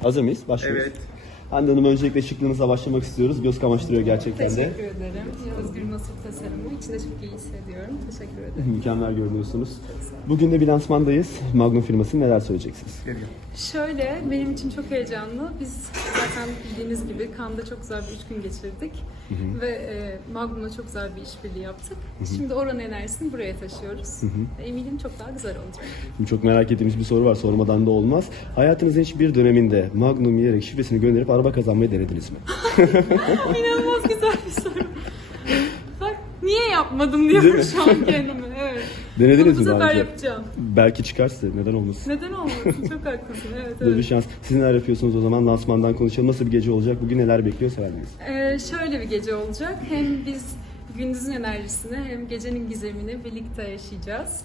Hazır mıyız? Başlıyoruz. Evet. Hande Hanım, öncelikle şıklığınıza başlamak istiyoruz. Göz kamaştırıyor gerçekten de. Teşekkür ederim. Özgür Masur tasarımı. İçinde çok iyi hissediyorum. Teşekkür ederim. Mükemmel görünüyorsunuz. Bugün de bir lansmandayız. Magnum firması, neler söyleyeceksiniz? Geliyor. Şöyle, benim için çok heyecanlı. Biz zaten bildiğiniz gibi Cannes'da çok güzel bir 3 gün geçirdik. Ve Magnum'la çok güzel bir işbirliği yaptık. Şimdi oranın enerjisini buraya taşıyoruz. Eminim çok daha güzel olacak. Şimdi çok merak ettiğimiz bir soru var, sormadan da olmaz. Hayatınızın hiçbir döneminde Magnum yiyerek şifresini gönderip araba kazanmayı denediniz mi? İnanılmaz güzel bir soru. Bak, niye yapmadım Değil diyorum mi? şu an kendime. Evet. Denediniz Bunu mi bu daha sefer önce? yapacağım. Belki çıkar size, neden olmasın? Neden olmasın? Çok haklısın. Evet, Böyle bir evet. şans. Siz neler yapıyorsunuz o zaman? Lansmandan konuşalım. Nasıl bir gece olacak? Bugün neler bekliyor severdiniz? Şöyle bir gece olacak. Hem biz gündüzün enerjisini hem gecenin gizemini birlikte yaşayacağız.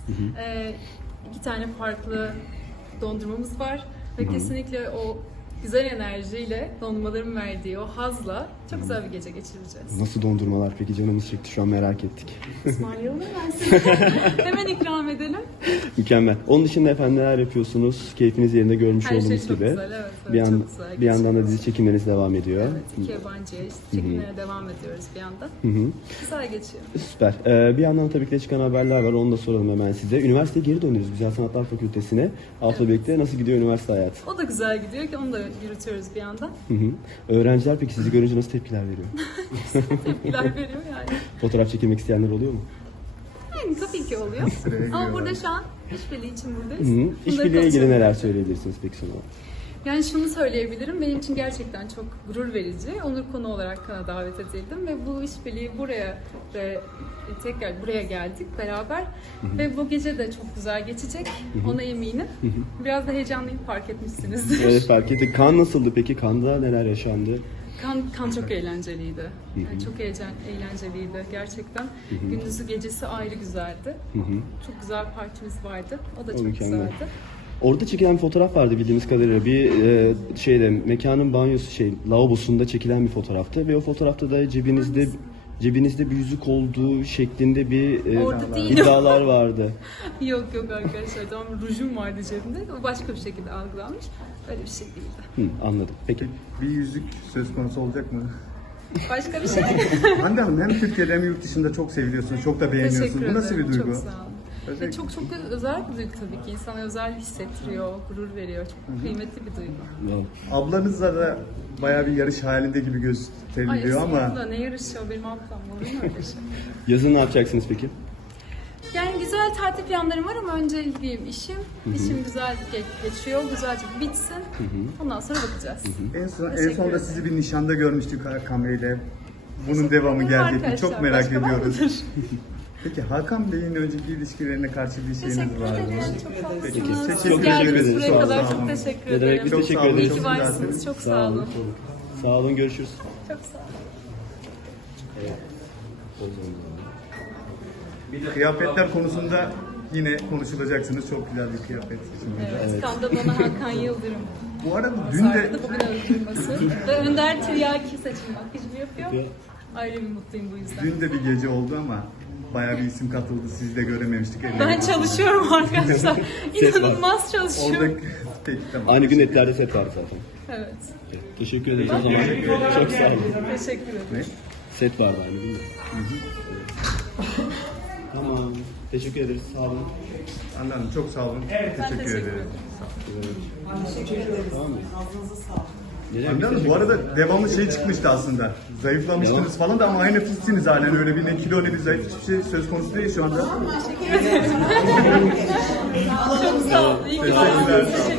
2 tane farklı dondurmamız var ve kesinlikle o güzel enerjiyle, dondurmaların verdiği o hazla çok güzel bir gece geçireceğiz. Nasıl dondurmalar peki? Canımız çekti, şu an merak ettik. İsmail'e ben size hemen ikram edelim. Mükemmel. Onun dışında efendim neler yapıyorsunuz? Keyfiniz yerinde görmüş Her şey olduğunuz çok gibi. güzel, evet, bir, çok güzel bir yandan da geçiyor. dizi çekimleriniz devam ediyor. Evet, 2 yabancıya çekimlere devam ediyoruz bir yandan. Güzel geçiyor. Süper. Bir yandan tabii ki de çıkan haberler var. Onu da soralım hemen size. Üniversiteye geri dönüyoruz. Güzel Sanatlar Fakültesine. Alfa birlikte nasıl gidiyor üniversite hayatı? O da güzel gidiyor ki onu da yürütüyoruz bir yandan. Öğrenciler peki sizi görünce nasıl tepkiler veriyor? Tepkiler veriyor yani. Fotoğraf çekilmek isteyenler oluyor mu? Yani tabii ki oluyor. Ama burada şu an işbirliği için buradayız. Hı. Bunları İşbirliğiyle ilgili konuşalım. neler söyleyebilirsiniz peki sonra? Yani şunu söyleyebilirim, benim için gerçekten çok gurur verici. Onur konu olarak Cannes'a davet edildim ve bu işbirliği buraya ve tekrar buraya geldik beraber. Ve bu gece de çok güzel geçecek, ona eminim. Biraz da heyecanlıyım, fark etmişsinizdir. Evet, fark ettik. Kan nasıldı peki? Kan'da neler yaşandı? Kan çok eğlenceliydi. Yani çok eğlenceliydi gerçekten. Gündüzü gecesi ayrı güzeldi. Çok güzel partimiz vardı. O da çok mükemmel. güzeldi. Orada çekilen bir fotoğraf vardı bildiğimiz kadarıyla. Bir mekanın banyosu lavabosunda çekilen bir fotoğraftı ve o fotoğrafta da cebinizde bir yüzük olduğu şeklinde bir Orada değil. iddialar vardı. Yok arkadaşlar, tamam, rujum vardı cebimde. O başka bir şekilde algılanmış. Öyle bir şey değildi. Anladım. Peki. Bir yüzük söz konusu olacak mı? Başka bir şey. Hande Hanım, hem Türkiye'de hem yurt dışında çok seviliyorsunuz, çok da beğeniyorsunuz. Teşekkür Bu nasıl bir ederim. duygu? Çok sağ olun. Ve çok özel bir duygu tabii ki. İnsana özel hissettiriyor, gurur veriyor. Çok kıymetli bir duygu. Wow. Ablanızla da bayağı bir yarış halinde gibi Ay gösteriliyor ama estağfurullah, ne yarışı o, benim ablam, olur mu öyle şey? Yazın ne yapacaksınız peki? Yani güzel tatil planlarım var ama önceliğim işim. İşim güzel geçiyor, güzelce bitsin. Ondan sonra bakacağız. en Teşekkür son da ederim. sizi bir nişanda görmüştük Hakan Bey'le. Bunun devamı gelecek mi? Arkadaşlar, Çok merak başka var ediyoruz. mıdır? Peki Hakan Bey'in önceki ilişkilerine karşı bir şeyiniz Teşekkür var mı? ederim. Çok tatlısınız. Peki, Siz teşekkür geldiniz ederiz. buraya Çok kadar. sağ olun. Çok teşekkür Ne demek, ederim. biz Çok teşekkür sağ olun, ederiz. İyi çok ki varsınız. Çok sağ olun. Sağ olun, görüşürüz. Çok sağ olun. Kıyafetler konusunda yine konuşulacaksınız. Çok güzel bir kıyafet. Evet, Skanda bana Hakan Yıldırım. Bu arada dün de Sardı, bugün öldürmesi. Ve Önder Tiryaki seçim makyajımı yapıyor. Ayrı bir mutluyum bu yüzden. dün de bir gece oldu ama bayağı bir isim katıldı. Sizi de görememiştik. Ben çalışıyorum arkadaşlar. İnanılmaz çalışıyorum. Orada peki tamam. Aynı gün etlerde set vardı zaten. Evet. Teşekkür ederiz o zaman. Çok sağ olun. Teşekkür ederim. Set vardı aynı gün de. Tamam. Teşekkür ederiz. Sağ olun. Anladım. Çok sağ olun. Teşekkür teşekkür ederim. Tamam mı? Neden Hande Hanım, bu arada devamlı şey çıkmıştı aslında. Zayıflamıştınız falan da ama aynı fiksiniz halen. Öyle bir ne kilo ne bir zayıf hiçbir şey söz konusu değil şu anda. Çok sağ olun. İyi ki varsınız.